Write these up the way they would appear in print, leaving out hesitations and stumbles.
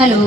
Hello.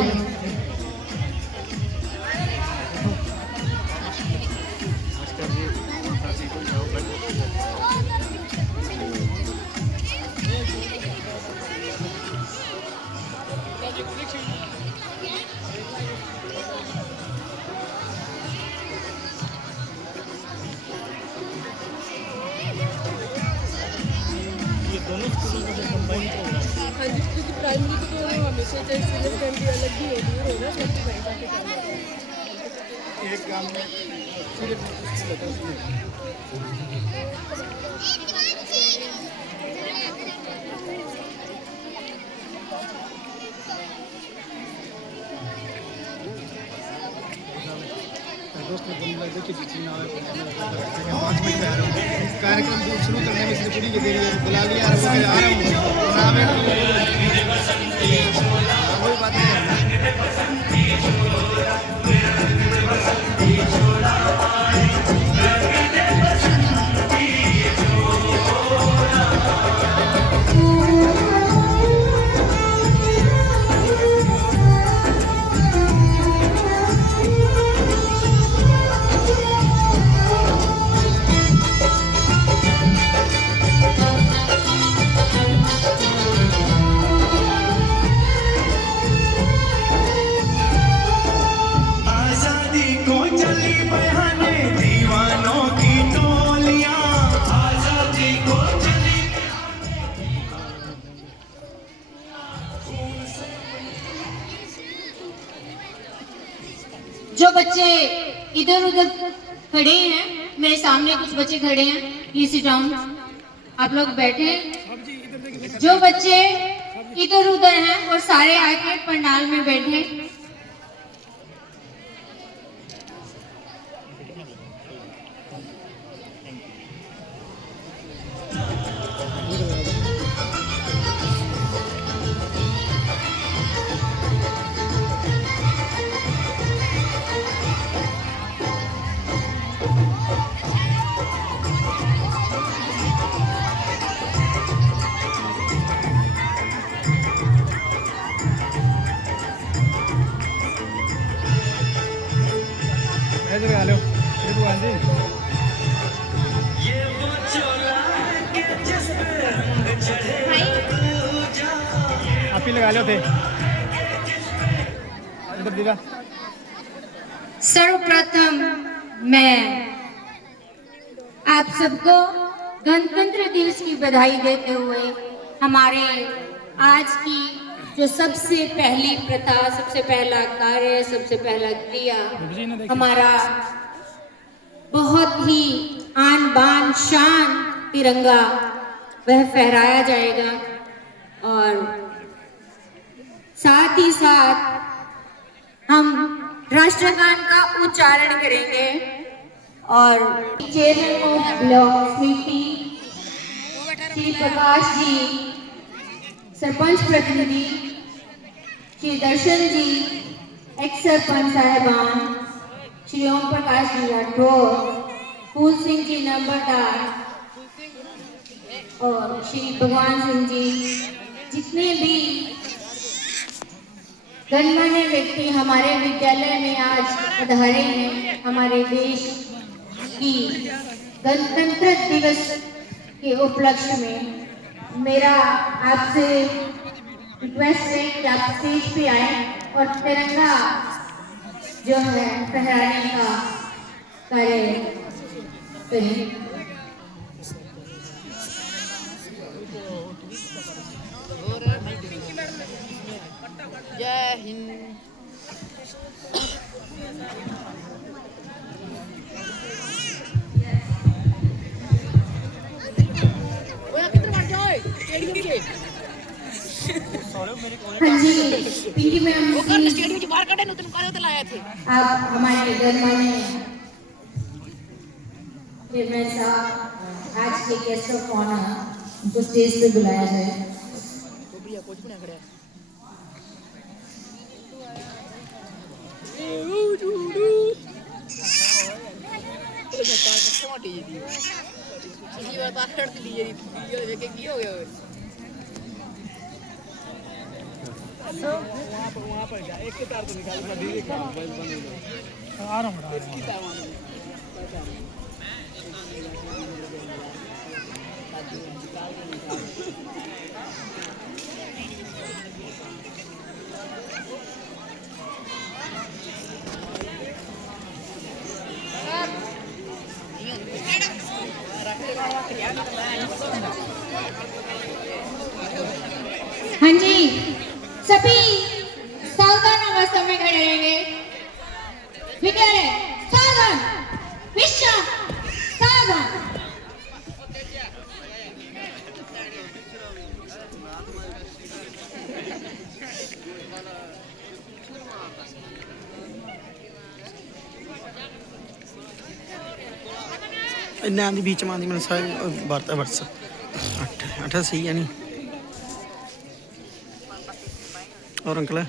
हाँ जी, क्योंकि primary की तो हमेशा चाहे सीनियर सेकेंडरी अलग ही होती है ना, सबकी पहचान के काम एक काम में कार्यक्रम शुरू करने में सिर्फ पूरी देरी है, बुला लिया आ रहा हूँ वही बात नहीं जो बच्चे इधर उधर खड़े हैं, मेरे सामने कुछ बच्चे खड़े हैं, प्लीज सिट डाउन। आप लोग बैठे। जो बच्चे इधर उधर हैं और सारे आके पंडाल में बैठे। आप ही लगा लो थे इधर। सर्वप्रथम मैं आप सबको गणतंत्र दिवस की बधाई देते हुए हमारे आज की जो सबसे पहली प्रथा, सबसे पहला कार्य, सबसे पहला क्रिया हमारा बहुत ही आन बान शान तिरंगा वह फहराया जाएगा और साथ ही साथ हम राष्ट्रगान का उच्चारण करेंगे और चेयरमैन ऑफ ब्लॉक समिति श्री प्रकाश जी, सरपंच प्रतिनिधि श्री दर्शन जी, एक्स सरपंच साहिबान श्री ओम प्रकाश जी राठौर, फूल सिंह जी नंबरदार और श्री भगवान सिंह जी, जितने भी गणमान्य व्यक्ति हमारे विद्यालय में आज पधारे हैं, हमारे देश की गणतंत्र दिवस के उपलक्ष्य में, मेरा आपसे रिक्वेस्ट है कि आप स्टेज पे आए और तिरंगा जो है फहराने का कार्य करें। जय हिंद। हाँ जी, पिंकी मैम स्टेडियम से बाहर कटे तुम करे तो लाए थे आप हमारे गणमान्य चेयरमैन साहब आज के गेस्ट ऑफ ऑनर उनको स्टेज पे बुलाया जाए। वहाँ पर जा एक तार तो निकाल कर दीजिए काम आ रहा हूँ। हाँ जी, सभी सावधान अवस्था में खड़े रहेंगे। विद्यालय सावधान, विश्राम सावधान। इन्ना आंदी बीच में आंदी मैंने सारे वार्ता वर्ष अठा सही है नहीं और अंकल है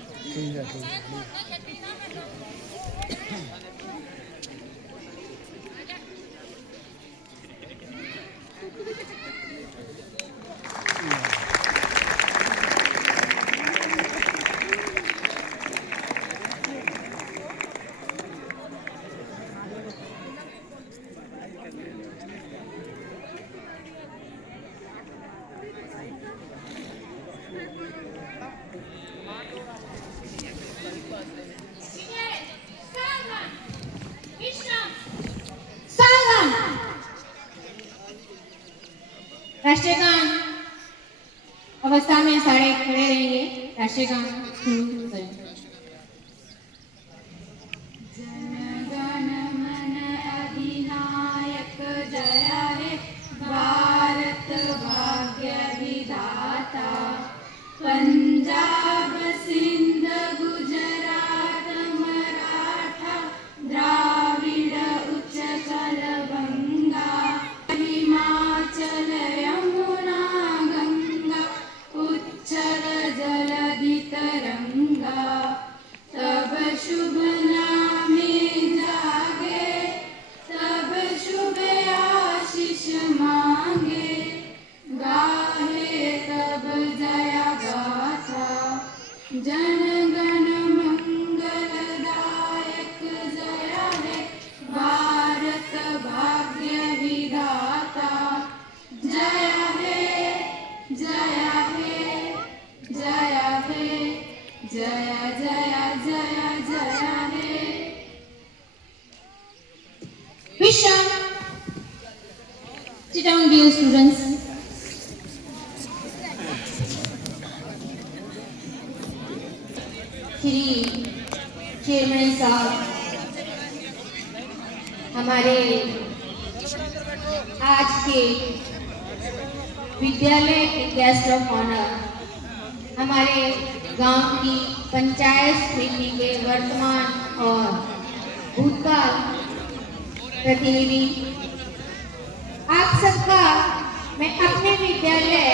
राष्ट्रीय गान अवस्था में सारे खड़े रहेंगे। राष्ट्रीय गान शुरू करें। जन गण मन अधिनायक जय हे भारत भाग्य विधाता, पंजाब सिंध गुजरात मराठा द्राविड़ उच्चल बंगा, हिमाचल यमुना गंगा उच्चल जलधि तरंगा, तब शुभ नामे जागे तब शुभ आशीष मांगे, गाहे तब जया गाथा जन गण मंगलदायक जय हे भारत भाग्य विधाता, जय हे जय हे जय हे जय जय जय जय हे। विश्राम। Sit down, dear students. Shri chairman साहब, हमारे आज के विद्यालय के गेस्ट ऑफ ऑनर, हमारे गांव की पंचायत समिति के वर्तमान और भूतकाल प्रतिनिधि, आप सबका मैं अपने विद्यालय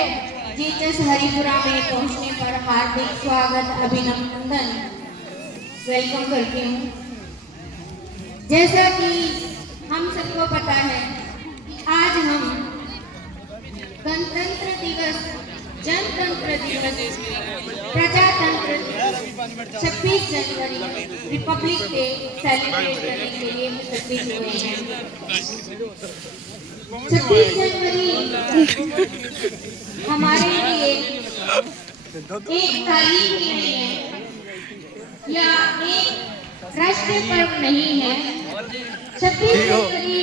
जीचस हरिपुरा में पहुंचने पर हार्दिक स्वागत अभिनंदन वेलकम करती हूँ। जैसा कि हम सबको पता है कि आज हम गणतंत्र दिवस, जनतंत्र दिवस, प्रजातंत्र, 26 जनवरी रिपब्लिक डे सेलिब्रेट करने के लिए एकत्रित हुए हैं। 26 जनवरी हमारे लिए एक तारीख ही नहीं है या एक राष्ट्रीय पर्व नहीं है। 26 जनवरी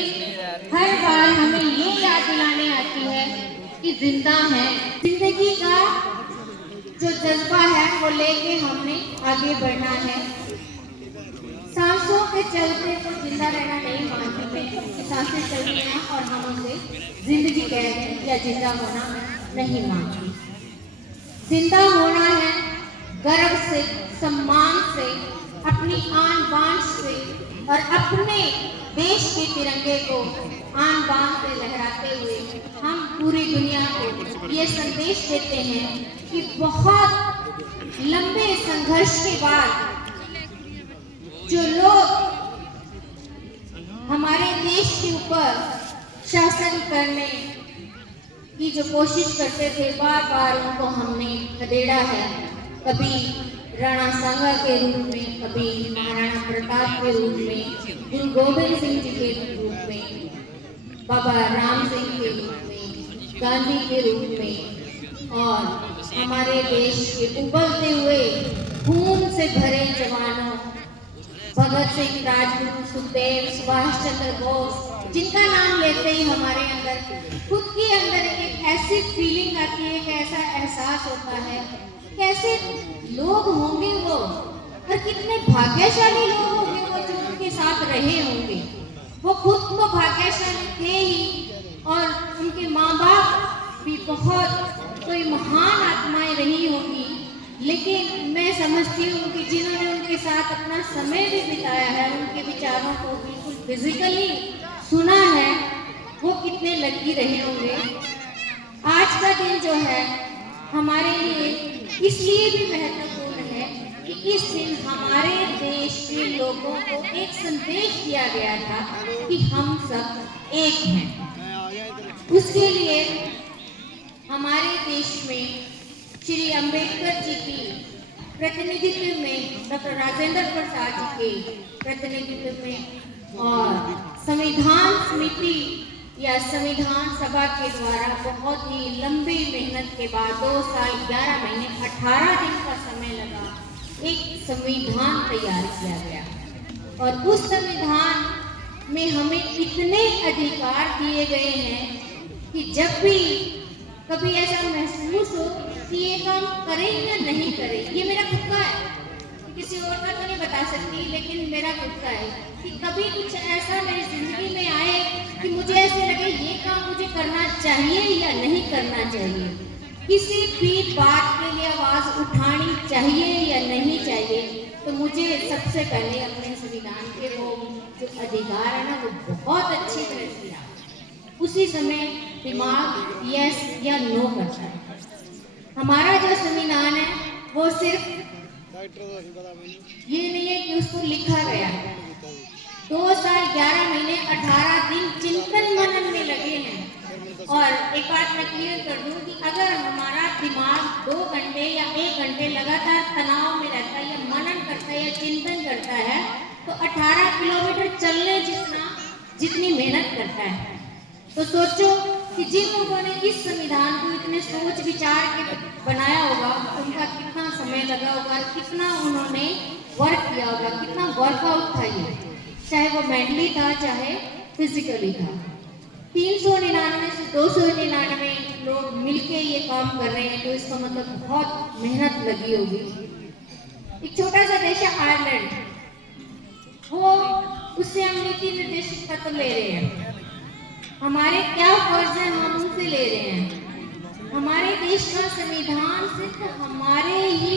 हर बार हमें ये याद दिलाने आती है कि जिंदा है, जिंदगी का जो जज्बा है वो लेके हमने आगे बढ़ना है। सांसों के चलते तो जिंदा रहना नहीं मानते, सांसें चल रही हैं और हम उसे जिंदगी कह रहे हैं या जिंदा होना नहीं मानते। जिंदा होना है गर्व से, सम्मान से, अपनी आन बान से और अपने देश के तिरंगे को आन बान से लहराते हुए हम पूरी दुनिया को ये संदेश देते हैं कि बहुत लंबे संघर्ष के बाद जो लोग हमारे देश के ऊपर शासन करने की जो कोशिश करते थे, बार बार उनको हमने खदेड़ा है। कभी राणा सांगा के रूप में, कभी महाराणा प्रताप के रूप में, गुरु गोबिंद सिंह जी के रूप में, बाबा राम सिंह के रूप में, गांधी के रूप में और हमारे देश के उबलते हुए खून से भरे जवानों भगत सिंह, राजगुरु, सुखदेव, सुभाष चंद्र बोस, जिनका नाम लेते ही हमारे अंदर खुद के अंदर एक ऐसी फीलिंग आती है, एक ऐसा एहसास होता है कैसे लोग होंगे वो और कितने भाग्यशाली लोग होंगे वो जो उनके साथ रहे होंगे। वो खुद तो भाग्यशाली थे ही और उनके माँ बाप भी बहुत कोई महान आत्माएं रही होंगी, लेकिन मैं समझती हूँ कि जिन्होंने उनके साथ अपना समय भी बिताया है, उनके विचारों को बिल्कुल फिजिकली सुना है, वो कितने लकी रहे होंगे। आज का दिन जो है हमारे लिए इसलिए भी महत्वपूर्ण है कि इस दिन हमारे देश के लोगों को एक संदेश दिया गया था कि हम सब एक हैं। उसके लिए हमारे देश में श्री अंबेडकर जी की प्रतिनिधित्व में, डॉक्टर राजेंद्र प्रसाद जी के प्रतिनिधित्व में और संविधान समिति या संविधान सभा के द्वारा बहुत ही लंबी मेहनत के बाद 2 साल 11 महीने 18 दिन का समय लगा, एक संविधान तैयार किया गया और उस संविधान में हमें इतने अधिकार दिए गए हैं कि जब भी कभी ऐसा महसूस हो कि ये काम करें या नहीं करें, ये मेरा खुद का है, किसी और का तो नहीं बता सकती, लेकिन मेरा खुद का है कि कभी कुछ ऐसा मेरी जिंदगी में आए कि मुझे ऐसे लगे ये काम मुझे करना चाहिए या नहीं करना चाहिए, किसी भी बात के लिए आवाज उठानी चाहिए या नहीं चाहिए, तो मुझे सबसे पहले अपने संविधान के वो जो अधिकार है ना वो बहुत अच्छी तरह से उसी समय दिमाग यस या नो करता है। हमारा जो संविधान है वो सिर्फ ये नहीं है कि उसको लिखा गया है, 2 साल 11 महीने 18 दिन चिंतन मनन में लगे हैं। और एक बात मैं क्लियर कर दूं कि अगर हमारा दिमाग 2 घंटे या 1 घंटे लगातार तनाव में रहता है या मनन करता है या चिंतन करता है तो 18 किलोमीटर चलने जितनी मेहनत करता है। तो सोचो कि जिन लोगों ने इस संविधान को इतने सोच विचार के बनाया होगा उनका कितना समय लगा होगा, कितना उन्होंने वर्क किया होगा, कितना वर्कआउट था ये, चाहे वो मेंटली था चाहे फिजिकली था। 399 से 299 लोग मिलके ये काम कर रहे हैं तो इसका मतलब बहुत मेहनत लगी होगी। एक छोटा सा देश है आयरलैंड, वो उससे हम नीति निर्देशित पत्र ले रहे हैं। हमारे क्या फर्ज है हम उनसे ले रहे हैं। हमारे देश का संविधान सिर्फ हमारे ही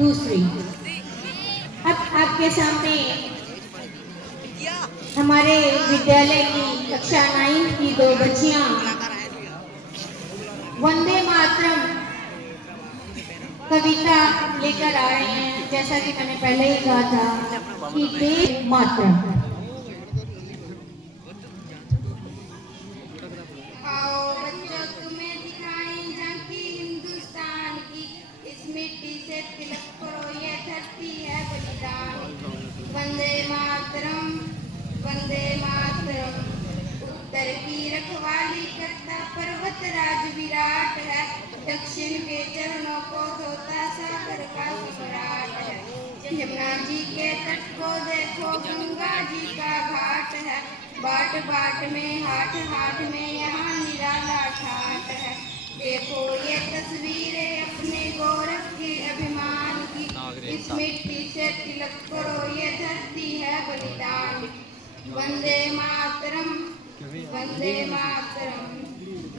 दूसरी। अब आपके सामने हमारे विद्यालय की कक्षा 9 की 2 बच्चियां वंदे मातरम कविता लेकर आ रहे हैं। जैसा कि मैंने पहले ही कहा था कि वंदे मातरम। आओ बच्चों, तुम्हें दिखाएं झांकी हिंदुस्तान की, इस मिट्टी से तिलक करो, ये धरती है बलिदान। वंदे मातरम, वंदे मातरम। उत्तर की रखवाली करता पर्वत राज विराट है, दक्षिण के चरणों को धोता सागर का सम्राट है। यमुना जी के तट को देखो, गंगा जी का घाट है, बाट बाट में हाट हाट में यहाँ निराला ठाट है। देखो ये तस्वीरें अपने गौरव के अभिमान की, इस मिट्टी से तिलक करो, ये धरती है बलिदान। वंदे मातरम, वंदे मातरम।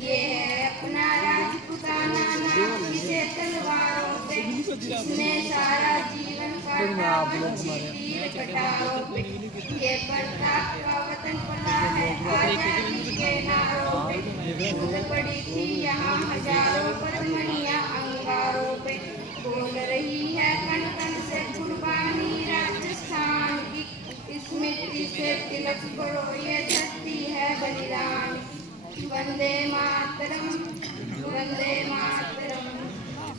ये है अपना राजपुताना नाम, इसे तलवारों पे, इसने सारा जीवन काटा वंशी तीर कटारों पे। ये प्रताप का वतन पला है आजादी के नारों पे। कूद पड़ी थी यहाँ हजारों पद्मनियां अंगारों पे। बोल रही है कण कण से कुर्बानी राजस्थान की। इस मिट्टी से तिलक करो ये धरती है बलिदान। वंदे मातरम, वंदे मातरम।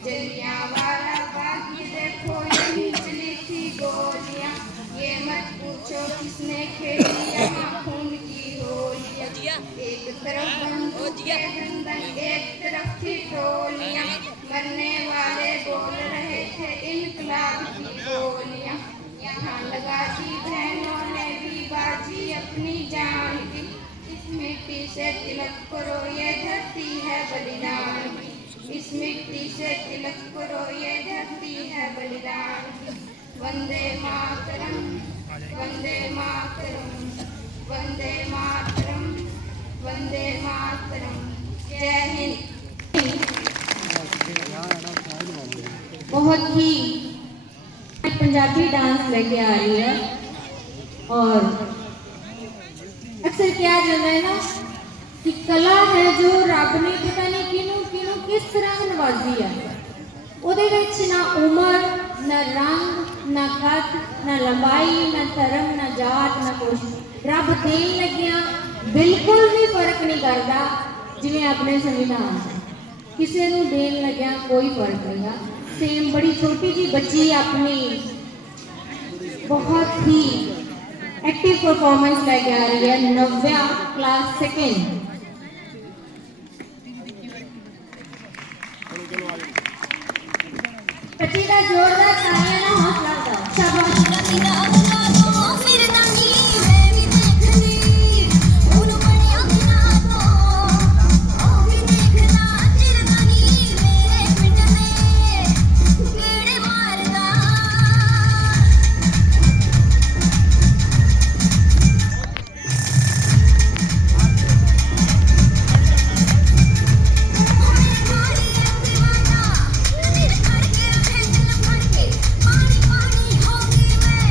जलियांवाला बाग ये देखो यहीं चली थी गोलियां। ये मत पूछो किसने खेली यहाँ खून की होलियां। एक तरफ बंदूक के दंदन, एक तरफ थी टोलियां। मरने वाले बोल रहे थे इनकलाब की गोलियां। यहाँ लगा दी बहनों ने भी बाजी अपनी जान की। इस मिट्टी से तिलक करो ये धरती है बलिदान की। इस मिट्टी से तिलक करो ये धरती है बलिदान की। वंदे मातरम, वंदे मातरम, वंदे मातरम, वंदे मातरम। जय हिंद। बहुत ही पंजाबी डांस लेके आ रही है और अक्सर क्या जाता है ना कि कला है जो रब ने पता नहीं किनू किनू किस तरह नवाजी है। ਉਹਦੇ ਵਿੱਚ ना उम्र, ना रंग, ना कद, ना लंबाई, ना धर्म, ना जात, ना कुछ। रब देन लग्या बिल्कुल भी फर्क नहीं करता। जिवें अपने संविधान किसी नूं देन लग्या कोई फर्क नहीं है। सेम बड़ी छोटी जी बच्ची अपनी बहुत ही एक्टिव परफॉर्मेंस लेके आ रही है। नव्या क्लास सेकेंड। बच्ची का जोरदार तालियां ना हौसला दो। शाबाश। पानी पानी होगी मैं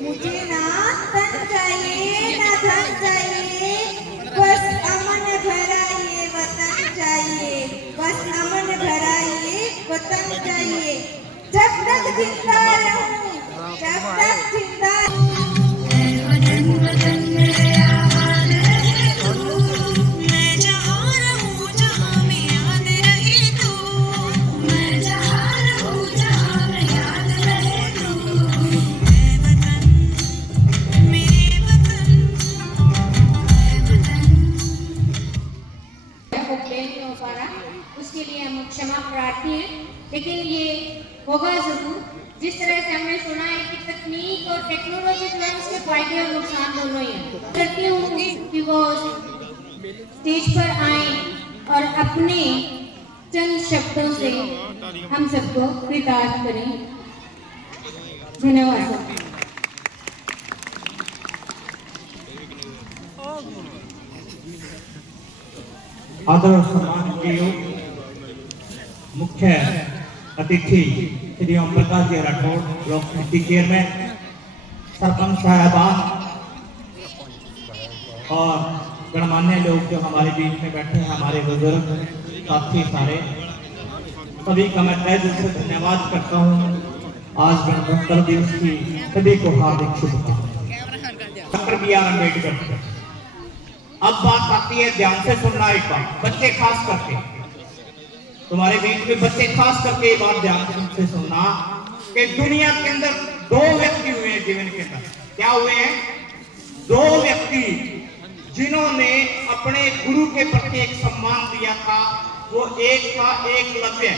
मुझे ना तन चाहिए ना धन चाहिए, बस अमन भरा ये वतन चाहिए, बस अमन भरा ये वतन चाहिए। जब तक जिंदा रहूं, जब तक जिंदा नहीं हो पा रहा, उसके लिए हम क्षमा प्रार्थी हैं, लेकिन ये होगा जरूर। जिस तरह से हमने सुना है कि तकनीक और टेक्नोलॉजी जो है उसके फायदे और नुकसान दोनों ही हैं। करती हूँ कि वो स्टेज पर आए और अपने चंद शब्दों से हम सबको कृतार्थ करें। धन्यवाद सर। आदर और सम्मान के मुख्य अतिथि Shri Om Prakash ji Rathore, block committee chairman, sarpanch साहबान और गणमान्य लोग जो हमारे बीच में बैठे हैं, हमारे बुजुर्ग साथी सारे, सभी का मैं तहे दिल से धन्यवाद करता हूँ। आज गणतंत्र दिवस की सभी को हार्दिक शुभकामनाएं। Doctor B R. अम्बेडकर। अब बात आती है, ध्यान से सुनना एक बात, बच्चे खास करके, तुम्हारे बीच में बच्चे खास करके ये बात ध्यान से सुनना कि दुनिया के अंदर दो व्यक्ति हुए हैं जीवन के अंदर। क्या हुए हैं? दो व्यक्ति जिन्होंने अपने गुरु के प्रति एक सम्मान दिया था। वो एक था एकलव्य।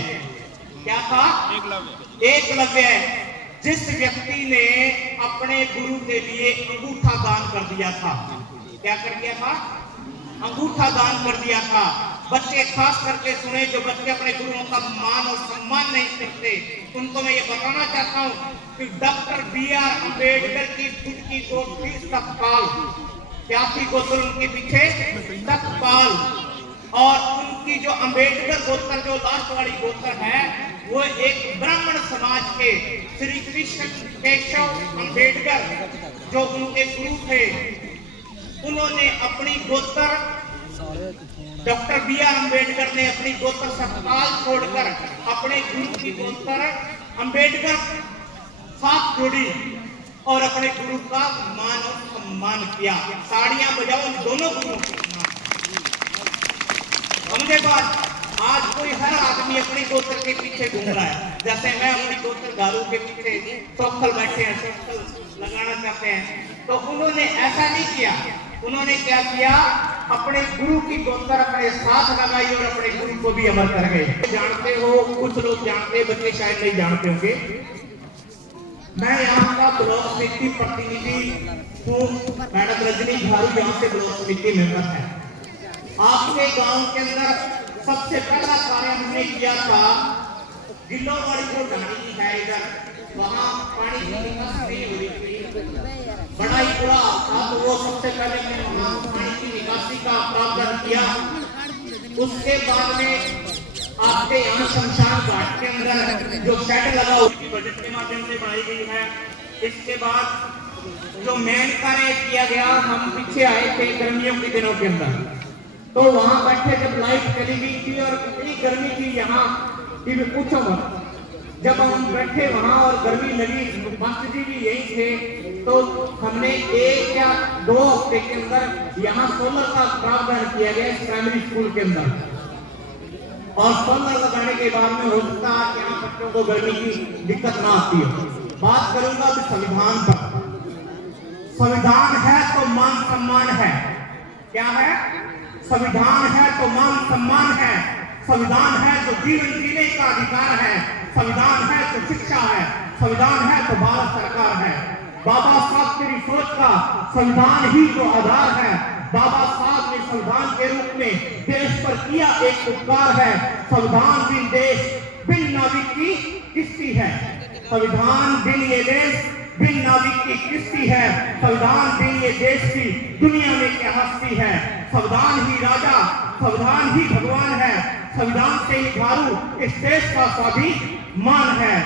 क्या था? एकलव्य, जिस व्यक्ति ने अपने गुरु के लिए अंगूठा दान कर दिया था। क्या कर दिया था? अंगूठा दान कर दिया था। बच्चे खास करके सुने, जो बच्चे अपने गुरुओं का मान और सम्मान नहीं करते, उनको मैं ये बताना चाहता हूँ कि डॉक्टर बी.आर. अम्बेडकर की खुद की गोत्र थी सतपाल। क्या थी गोत्र उनके पीछे? सतपाल। और उनकी जो अम्बेडकर गोत्र, जो लास्ट वाली गोत्र है, वो एक ब्राह्मण समाज के श्री कृष्ण केशव अम्बेडकर जो उनके गुरु थे, उन्होंने अपनी गोत्र, डॉक्टर बी.आर. अम्बेडकर ने अपनी गोत्र सतपाल छोड़कर अपने गुरु की गोत्र अम्बेडकर साथ जोड़ी और अपने गुरु का मान और सम्मान किया। ताड़ियां बजाओ उन दोनों गुरुओं के। समझे बात? आज कोई हर आदमी अपनी गोत्र के पीछे घूम रहा है। जैसे मैं अपनी गोत्र गारू के पीछे चौखल बैठे हैं, चौखल लगाना चाहते हैं, तो उन्होंने ऐसा नहीं किया। उन्होंने क्या किया? अपने गुरु की गोत्र अपने साथ लगाई और अपने गुरु को भी अमर कर गए। जानते हो, कुछ लोग जानते हैं, बच्चे शायद नहीं जानते होंगे, मैं यहाँ का ब्लॉक समिति प्रतिनिधि हूँ। मैडम रजनी झारू यहाँ से ब्लॉक समिति मेंबर है। आपके गांव के अंदर सबसे पहला कार्य हमने किया था, गिल्लो वाली जो ढाणी है इधर, वहाँ पानी की निकासी नहीं हो रही थी, बड़ा ही बुरा था। तो वो सबसे पहले मैंने वहाँ पानी की निकासी का प्रावधान किया। उसके बाद में आपके यहाँ शमशान घाट के अंदर जो शेड लगा उसकी बजट के माध्यम से बनाई गई है। इसके बाद जो मेन कार्य किया गया, हम पीछे आए थे गर्मियों के दिनों के अंदर, तो वहां बैठे जब लाइट चली गई थी और इतनी गर्मी थी यहाँ कि पूछो मत। जब हम बैठे वहां और गर्मी लगी, मास्टर जी भी यही थे, तो हमने 1 या 2 हफ्ते के अंदर यहाँ सोलर का प्रावधान किया गया प्राइमरी स्कूल के अंदर। और सोलर लगाने के बाद में हो सकता है कि यहाँ बच्चों को गर्मी की दिक्कत ना आती हो। बात करूंगा अभी संविधान पर। संविधान है तो मान सम्मान है। क्या है? संविधान है तो मान सम्मान है। संविधान है तो जीवन जीने का अधिकार है। संविधान है तो शिक्षा है। संविधान है तो भारत सरकार है। बाबा साहब तेरी सोच का संविधान ही तो आधार है। बाबा साहब ने संविधान के रूप में देश पर किया एक उपकार है। संविधान बिन देश बिन नाविक की किस्ती है। संविधान बिन ये देश बिन नाविक की किस्ती है, संविधान बिन ये देश की दुनिया में क्या हस्ती है। संविधान ही राजा, संविधान ही भगवान है, संविधान से ही धारू इस देश का स्वाभिमान है।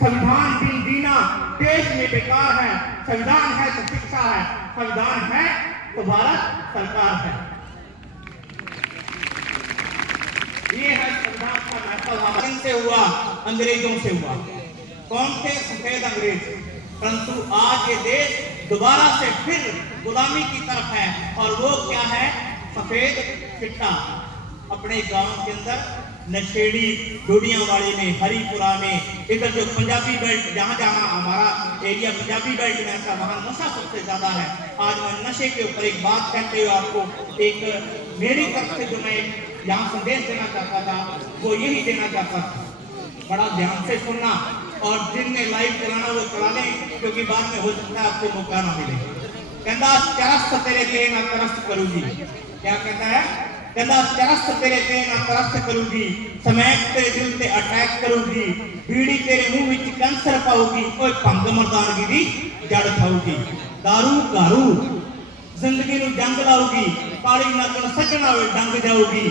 संविधान बिन जीना देश में बेकार है, संविधान है तो शिक्षा है, संविधान है तो भारत सरकार है। ये है संविधान का महत्व। से हुआ, अंग्रेजों से हुआ। कौन थे? सफेद अंग्रेज। परंतु आज ये देश दोबारा से फिर गुलामी की तरफ है, और वो क्या है? सफेद चिट्टा। अपने गांव के अंदर नशेड़ी डोडियां वाली में, हरिपुरा में, इधर जो पंजाबी बेल्ट, जहां जहां हमारा एरिया पंजाबी बेल्ट में आता, वहां नशा सबसे ज्यादा है। आज मैं नशे के ऊपर एक बात कहते हुए आपको एक मेरी तरफ से जो मैं यहाँ संदेश देना चाहता था, वो यही देना चाहता था। बड़ा ध्यान से सुनना, और जिनने लाइव चलाना वो चला लें, क्योंकि बाद में हो सकता है आपको मौका ना मिले। कहता चरस तेरे लिए ना तरस करूंगी। क्या कहता है? कहता चरस तेरे लिए ना तरस करूंगी, समेट तेरे दिल पे अटैक करूंगी, बीड़ी तेरे मुंह विच कैंसर पाऊगी, कोई भंग मर्दानगी दी जड़ खाऊगी। दारू गारू जिंदगी नूं जंग लाऊगी, काली नगन सजना वे डंग जाऊगी।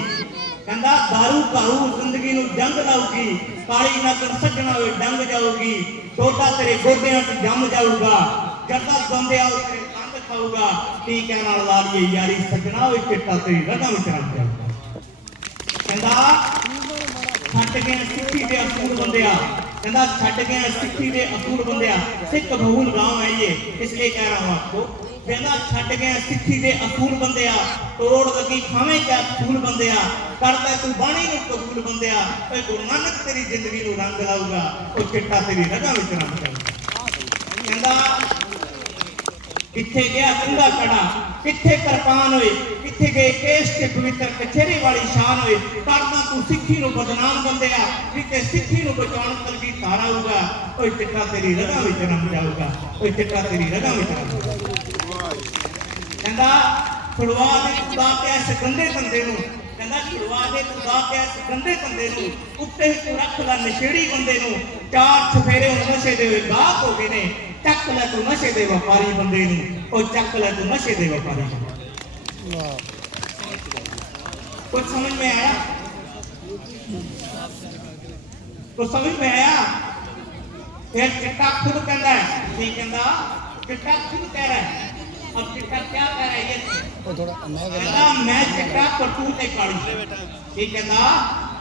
कहंदा दारू घारू जिंदगी नूं जंग लाऊगी, काली नगन सजना वे डंग जाऊगी। टोटा तेरे गोडियां ते जम जाऊगा, जरदा गंदे आओ तेरे कंध खाऊगा। टीके नाल ला लईए यारी सजना वे चिट्टा तेरी रगां विच रंग जाऊगा। कहंदा छड्ड गए सिੱਖੀ दे असूल बंदिया, कहंदा छड्ड गए सिੱਖੀ दे असूल बंदिया। सिख बहुल गांव है ये, इसलिए कह रहा हूं आपको। कहना छड्ड गए सिੱਖੀ दे असूल बंदिया, तोड़ लगी खावे क्या फूल बंदिया, करदा तू बाणी नूं कबूल बंदिया। ओए गुरु नानक तेरी जिंदगी नूं रंग लाऊगा, ओ चिट्टा तेरी रगां विच रंग जाऊगा। कहंदा किथे गया कंधा कड़ा, किथे कृपान होए, किथे गए केश ते पवित्र कचहरी वाली शान होए। करदा तू सिੱਖੀ नूं बदनाम बंदिया, जिते सिੱਖੀ नूं बचाउण कलगी धारा होगा। ओए चिट्टा तेरी रगां विच रंग जाऊगा, ओए चिट्टा तेरी रगां विच रंग जाऊगा। कहंदा छुड़वा दे खुदा ते इस गंदे बंदे नूं, कहंदा छुड़वा दे खुदा ते इस गंदे बंदे नूं, उत्ते ही तू रख ला नशेड़ी बंदे नूं। चार छफेरे नशे दे गाहक हो गए ने, चक ले तू नशे दे व्यापारी बंदे नूं, ओ चक ले तू नशे दे व्यापारी। कुछ समझ में आया? कुछ समझ में आया? फिर चिट्टा खुद कहता है, नहीं कहता, चिट्टा खुद कह रहा है। अब चिट्टा क्या कह रहा है? ये कहता मैं चिट्टा करतूत काली, ठीक है ना?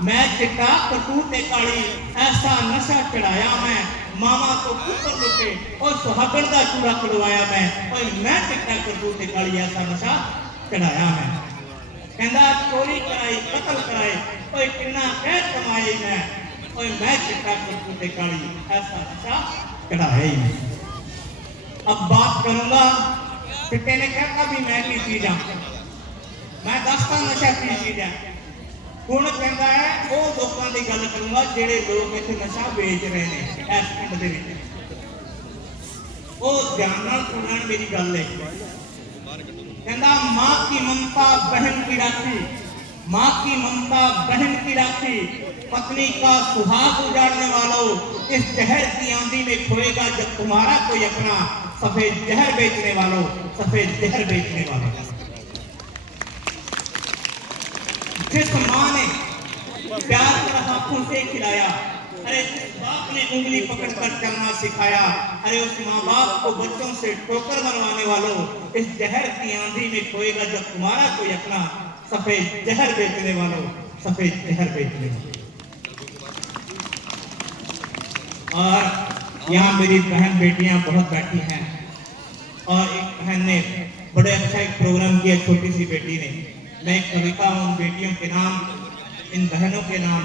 मैं चिट्टा करतूत काली, ऐसा नशा चढ़ाया मैं, मामा को पुत्र लुटे और सुहागण का चूड़ा खड़वाया मैं। और मैं चिट्टा करतूत काली, ऐसा नशा चढ़ाया मैं। कहता चोरी कराई, कतल कराए, कोई किन्ना कह कमाए मैं। और मैं चिट्टा करतूत काली, ऐसा नशा चढ़ाया ही मैं। अब बात करूंगा, चिट्टे ने कहता भी मैं की चीज हूं, मैं दसता नशा की चीज है। हुण कहता है वो लोगों की गल करूंगा जेड़े लोग इत्थे नशा बेच रहे हैं इस पिंड दे विच। वो ध्यान नाल सुनन मेरी गल है। कहता मां की ममता बहन की राखी, मां की ममता बहन की राखी, पत्नी का सुहाग उजाड़ने वालों, इस जहर की आंधी में खोएगा जब तुम्हारा कोई अपना। सफेद जहर बेचने वालों, सफेद जहर बेचने वालों। जिस मां ने प्यार कर हाथों से खिलाया, अरे जिस बाप ने उंगली पकड़कर चलना सिखाया, अरे उस माँ बाप को बच्चों से ठोकर बनवाने वालों, इस जहर की आंधी में खोएगा जब तुम्हारा कोई अपना। सफेद जहर बेचने वालों, सफेद जहर बेचने वालों। और यहाँ मेरी बहन बेटियां बहुत बैठी हैं, और एक बहन ने बड़े अच्छा एक प्रोग्राम किया, छोटी सी बेटी ने। मैं एक कविता उन बेटियों के नाम, इन बहनों के नाम।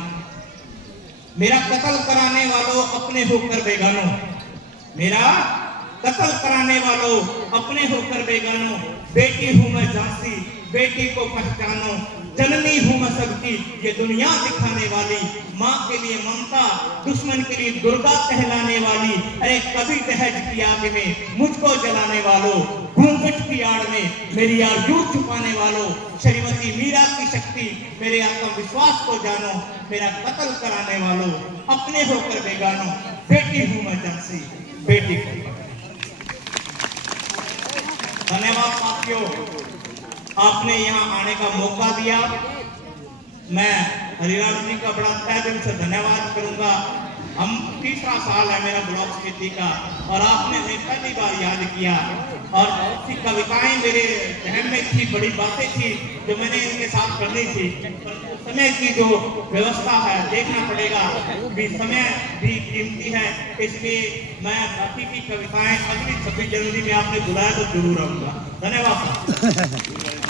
मेरा कत्ल कराने वालों अपने होकर बेगानों, मेरा कत्ल कराने वालों अपने होकर बेगानों। बेटी हूं मैं झांसी, बेटी को पहचानो, जननी हूं मैं सबकी ये दुनिया दिखाने वाली। माँ के लिए ममता, दुश्मन के लिए दुर्गा कहलाने वाली। अरे कभी दहेज की आग में मुझको जलाने वालों, घूंघट की आड़ में मेरी आरज़ू छुपाने वालों। श्रीमती मीरा की शक्ति मेरे आत्मविश्वास को जानो, मेरा कत्ल कराने वालों अपने होकर बेगानो। बेटी हूं मैं झांसी, बेटी को धन्यवाद साथियों, आपने यहाँ आने का मौका दिया। मैं हरिराम जी का बड़ा तहे दिल से धन्यवाद करूंगा। हम तीसरा साल है मेरा ब्लॉक समिति का और आपने हमें पहली बार याद किया और बहुत सी कविताएं मेरे जहन में थी, बड़ी बातें थी जो मैंने इनके साथ करनी थी, पर समय की जो व्यवस्था है देखना पड़ेगा कि समय भी कीमती है, इसलिए मैं बाकी की कविताएं अगली 26 जनवरी में आपने बुलाया तो जरूर आऊंगा। धन्यवाद।